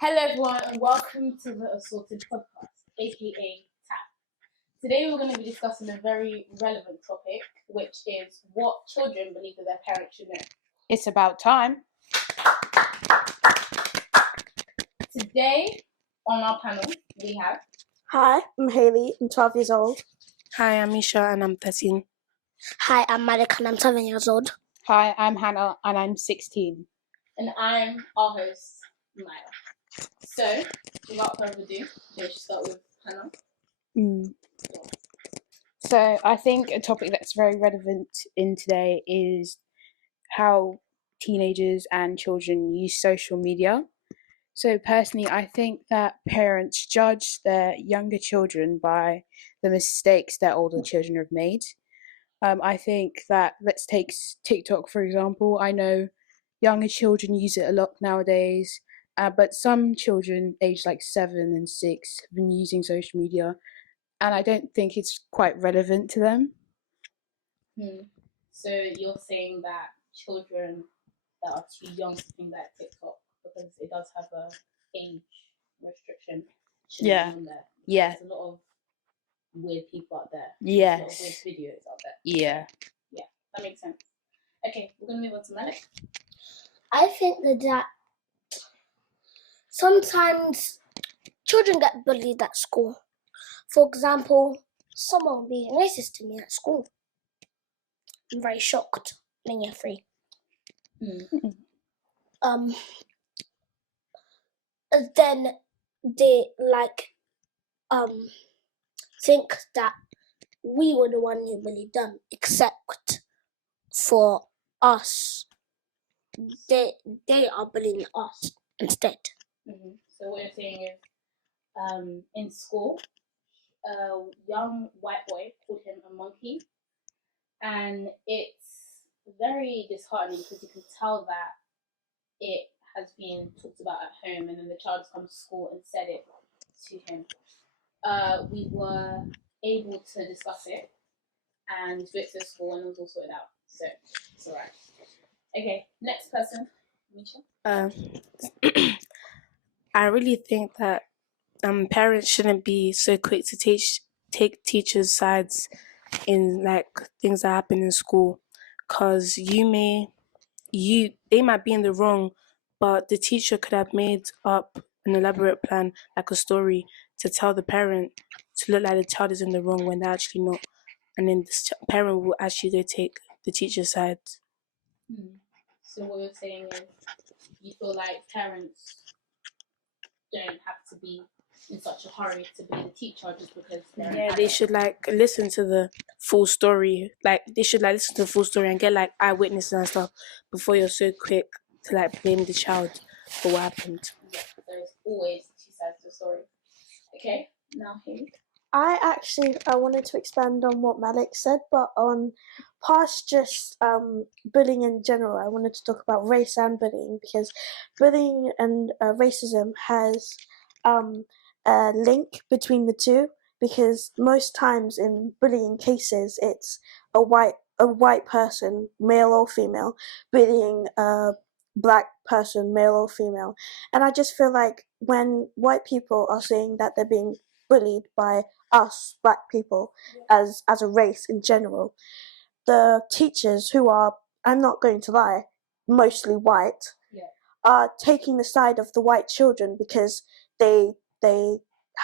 Hello everyone and welcome to the Assorted Podcast, aka TAP. Today we're going to be discussing a very relevant topic, which is what children believe that their parents should know. It's about time. Today on our panel we have... Hi, I'm Hayley, I'm 12 years old. Hi, I'm Misha and I'm 13. Hi, I'm Malik and I'm 7 years old. Hi, I'm Hannah and I'm 16. And I'm our host, Maya. So, without further ado, let's start with Hannah. So I think a topic that's very relevant in today is how teenagers and children use social media. So personally, I think that parents judge their younger children by the mistakes that older children have made. I think that, let's take TikTok for example. I know younger children use it a lot nowadays, but some children aged like 7 and 6 have been using social media, and I don't think it's quite relevant to them. So you're saying that children that are too young to think that TikTok, because it does have a age restriction, shouldn't be on there. Yeah. There's a lot of weird people out there. Yes. A lot of weird videos out there. Yeah. Yeah, that makes sense. Okay, we're going to move on to Malik. I think that sometimes children get bullied at school. For example, someone being racist to me at school. I'm very shocked in year 3. Then they think that we were the one who bullied them, except for us. They are bullying us instead. So what you're saying is, in school, a young white boy called him a monkey, and it's very disheartening because you can tell that it has been talked about at home, and then the child has come to school and said it to him. We were able to discuss it and do it to school, and it was all sorted out. So it's alright. Okay, next person, Misha. I really think that parents shouldn't be so quick to take teachers' sides in like things that happen in school, because they might be in the wrong, but the teacher could have made up an elaborate plan, like a story, to tell the parent to look like the child is in the wrong when they're actually not, and then the parent will actually go take the teacher's side. So what you're saying is, you feel like parents don't have to be in such a hurry to be the teacher just because they're they should listen to the full story. They should listen to the full story and get eyewitnesses and stuff before you're so quick to blame the child for what happened. Yeah, there's always 2 sides to the story. Okay, now Haley. I wanted to expand on what Malik said, but on past just bullying in general, I wanted to talk about race and bullying, because bullying and racism has a link between the two, because most times in bullying cases it's a white person, male or female, bullying a black person, male or female. And I just feel like when white people are saying that they're being bullied by us black people as a race in general, the teachers, who are, I'm not going to lie, mostly white, are taking the side of the white children because they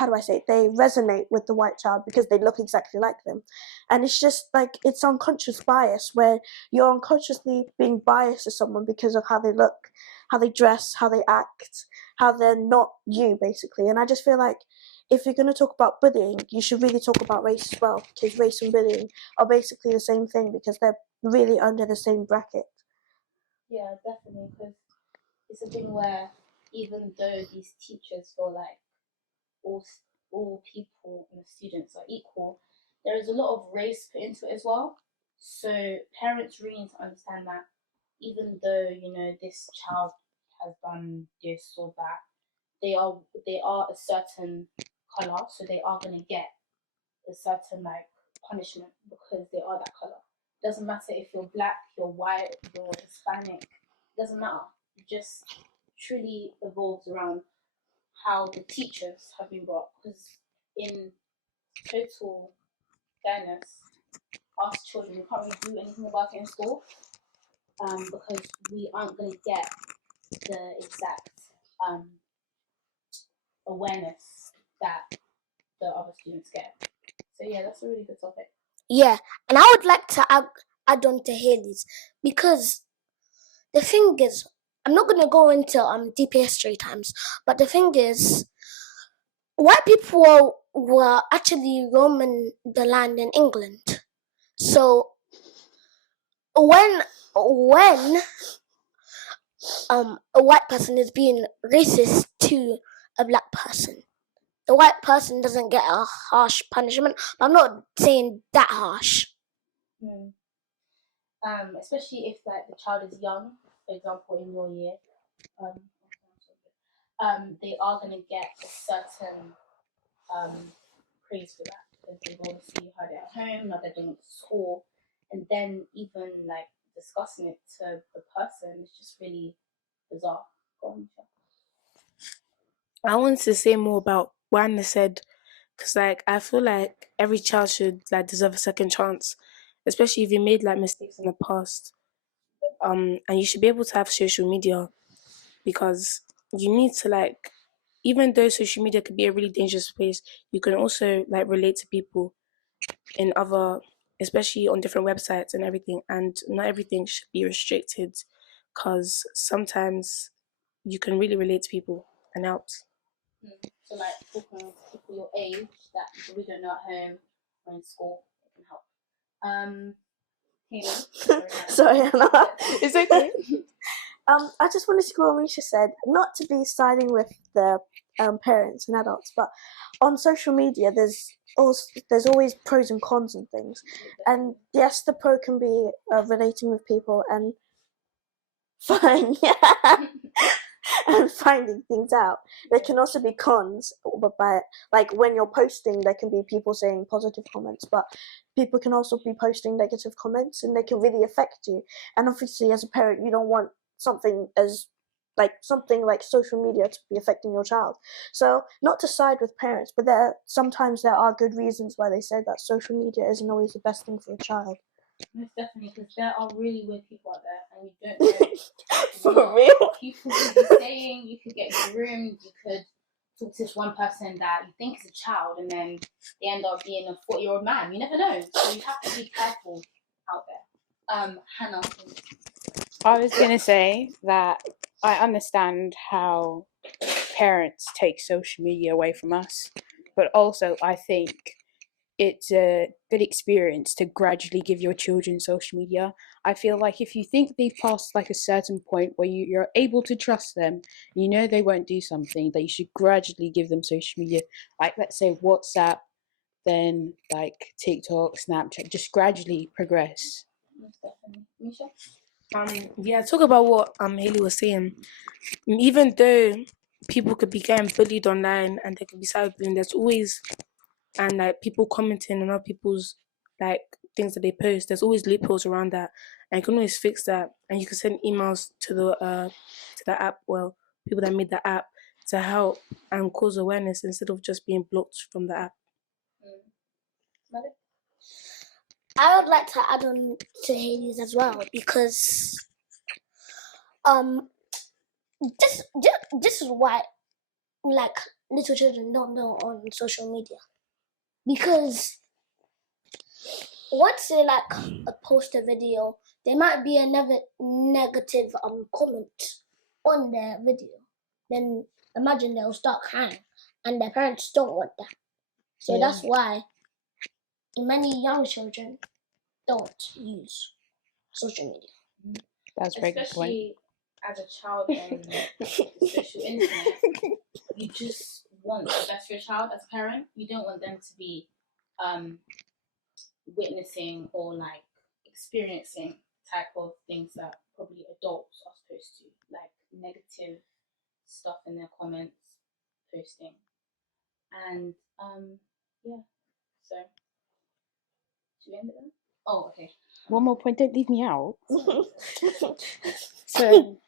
resonate with the white child because they look exactly like them. And it's just it's unconscious bias, where you're unconsciously being biased to someone because of how they look, how they dress, how they act, how they're not you, basically. And I just feel like if you're going to talk about bullying, you should really talk about race as well, because race and bullying are basically the same thing, because they're really under the same bracket. Yeah, definitely, because it's a thing where even though these teachers feel like all people and the students are equal, there is a lot of race put into it as well. So parents really need to understand that even though, this child has done this or that, they are a certain colour, so they are going to get a certain punishment because they are that colour. It doesn't matter if you're black, you're white, you're Hispanic, it doesn't matter. It just truly evolves around how the teachers have been brought. Because in total fairness, us children, we can't really do anything about it in school, because we aren't going to get the exact awareness that the other students get. So yeah, that's a really good topic. Yeah, and I would like to add on to Haley's, because the thing is, I'm not going to go into deep history times, but the thing is, white people were actually roaming the land in England. So when a white person is being racist to a black person, the white person doesn't get a harsh punishment. But I'm not saying that harsh. Especially if like the child is young, for example, in your year, they are going to get a certain praise for that, because they've obviously heard it at home, now they're doing it at school, and then even like discussing it to the person is just really bizarre. Go on, Misha. I want to say more about what Anna said, because like I feel like every child should like deserve a second chance, especially if you made like mistakes in the past. And you should be able to have social media, because you need to like, even though social media could be a really dangerous place, you can also like relate to people in other, especially on different websites and everything. And not everything should be restricted, because sometimes you can really relate to people and help. So like talking to people your age that we don't know at home or in school, it can help. Haley, Sorry, Anna. It's okay. I just wanted to go on what Misha said, not to be siding with the parents and adults, but on social media there's always pros and cons and things. And yes, the pro can be relating with people and and finding things out. There can also be cons, but by like when you're posting, there can be people saying positive comments, but people can also be posting negative comments, and they can really affect you. And obviously, as a parent, you don't want something like social media to be affecting your child. So not to side with parents, but sometimes there are good reasons why they say that social media isn't always the best thing for a child. Most definitely, because there are really weird people out there, and you don't know For real? people could be saying. You could get groomed. You could talk to this one person that you think is a child, and then they end up being a 40-year-old man. You never know, so you have to be careful out there. Hannah. I was going to say that I understand how parents take social media away from us, but also I think it's a good experience to gradually give your children social media. I feel like if you think they've passed like a certain point where you're able to trust them, you know they won't do something, that you should gradually give them social media. Like let's say WhatsApp, then like TikTok, Snapchat, just gradually progress. Most definitely. Misha? Yeah, talk about what Haley was saying. Even though people could be getting bullied online and they could be cyberbullying, there's always, and like people commenting on other people's like things that they post, there's always loopholes around that, and you can always fix that. And you can send emails to the app, well, people that made the app, to help and cause awareness instead of just being blocked from the app. Malik? I would like to add on to Haley's as well, because this is why like little children don't know on social media, because once they like post a video, there might be another negative comment on their video. Then imagine they'll start crying, and their parents don't want that. So that's why many young children don't use social media. That's a very good point. Especially as a child on the social internet, you just want the best for your child as a parent. You don't want them to be witnessing or like experiencing type of things that probably adults are supposed to, like negative stuff in their comments, posting. And yeah, so should we end it then? Oh, okay. One more point, don't leave me out. So